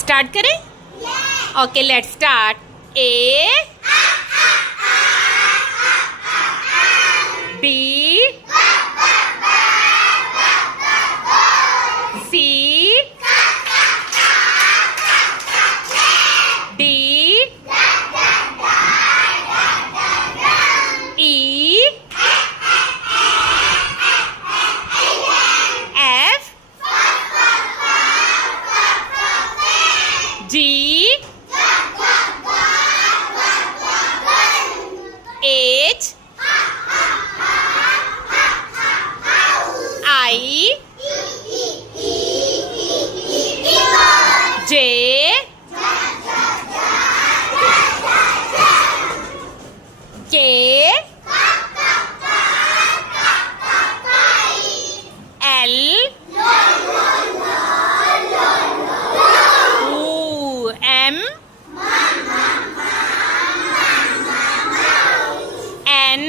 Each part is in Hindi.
स्टार्ट करें? Okay, let's start. A, B, C, D, E, F, G, H, I, J, K, L, M, N,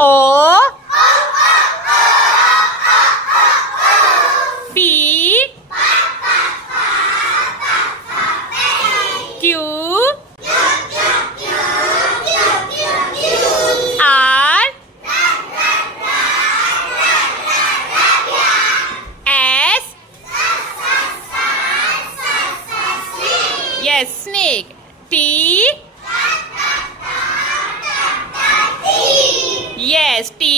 O, P, Q, R, S, yes snake, T, yes T,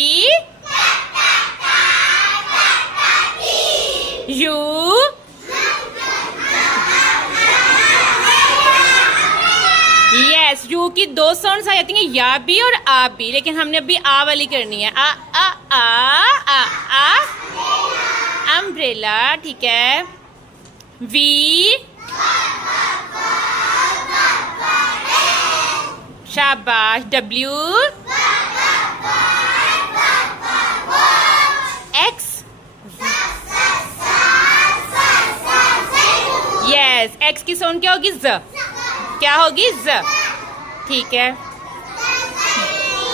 U, yes U की दो साउंड्स आ जाती हैं, या भी और आ भी, लेकिन हमने अभी आ वाली करनी है। आ अम्ब्रेला, ठीक है। वी, शाबाश। डब्ल्यू, एक्स, यस एक्स की साउंड क्या होगी? ज, क्या होगी? ज, ठीक है।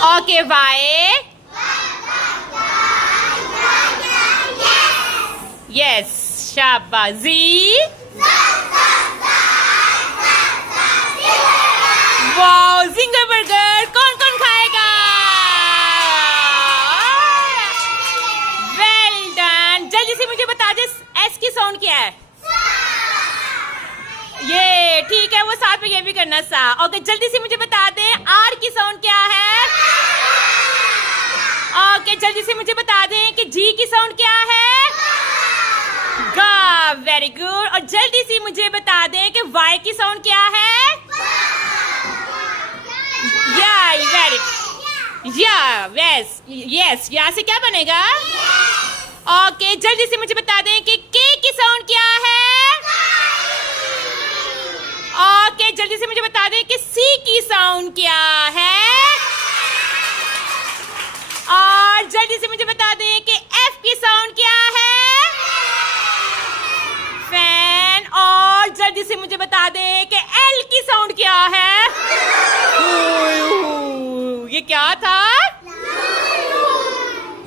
ओके, वाई, यस शाबाश। जी, वाओ, जिंगर बर्गर कौन कौन खाएगा? Well done. जल्दी से मुझे बता दे एस की साउंड क्या है? ये ठीक है, वो साथ में ये भी करना सा। ओके, जल्दी से मुझे बता दे आर की साउंड क्या है? ओके, जल्दी से मुझे बता दें कि जी की साउंड क्या है? गा, वेरी गुड। और जल्दी से मुझे बता दें कि वाई की साउंड क्या है? या, वेरी, या, यस, या से क्या बनेगा? ओके, जल्दी से मुझे बता दें कि के की साउंड क्या है? ओके, जल्दी से मुझे बता दें कि सी की साउंड क्या है? और जल्दी से मुझे बता दें कि एफ की साउंड क्या है? फैन। और जल्दी से मुझे बता दें कि एल की साउंड क्या है? ये क्या था?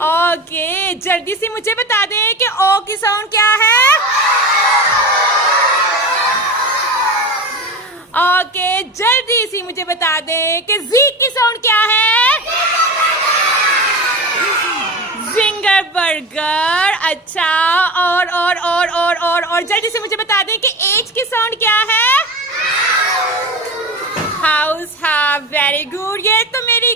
ओके, जल्दी से मुझे बता दें कि ओ की साउंड क्या है? ओके, जल्दी से मुझे बता दें कि जी की साउंड क्या है? Ginger burger. अच्छा, और जल्दी से मुझे बता दें कि एच की साउंड क्या है? हाउस। हाँ, वेरी गुड। ये तो मेरी